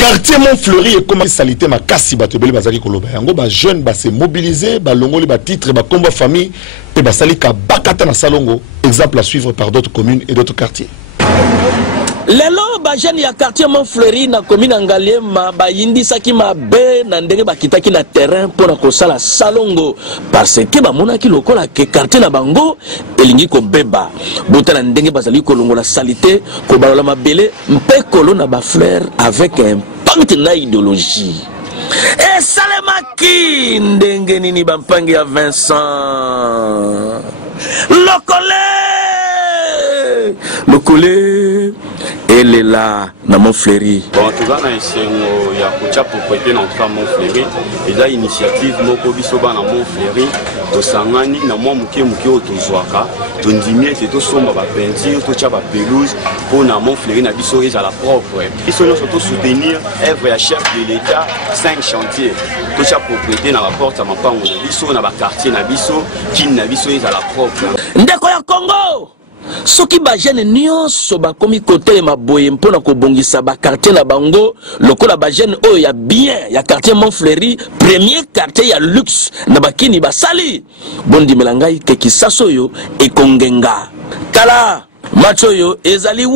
quartier Montfleury et comment salité ma kasi batobeli bazaki koloba yango ba jeune ba se mobiliser ba longoli ba titre ba combat famille et ba salika bakata na salongo, exemple à suivre par d'autres communes et d'autres quartiers. Lelo ba jeune ya quartier Montfleury na commune Ngaliema ba yindisaki mabe na ndenge bakitaki na terrain pona kosala salongo parce que ba monaki lokola ke quartier na bango elingi ko beba botala ndenge bazali kolongola salité ko balola mabele mpe kolona ba fleur avec un pacte na idéologie. Et salemaki ndenge nini bampangi ya Vincent Lokole elle est là dans Montfleury. Bon, tout ça, il y a une propriété dans Montfleury. Et là, initiative, mon bisoba dans Montfleury, to sangani, na moi muke to zwaka, to ndimie, c'est to somba ba peinture, to tcha ba pelouse, pour na Montfleury na biso à la propre. Ils sont surtout soutenir œuvre à chef de l'État, 5 chantiers. To tcha propriété na rapport à ma part, biso na ba quartier na biso, qui na biso à la propre. Ndeko ya Congo. Soki ba jeune nyonso ba komi côté ma boye mpona ko bongisa ba quartier na bango lokola ba jeune o ya bien ya quartier Montfleury premier quartier ya luxe na bakini basali bondi melangai ke kisaso yo ekongenga kala macho yo ezali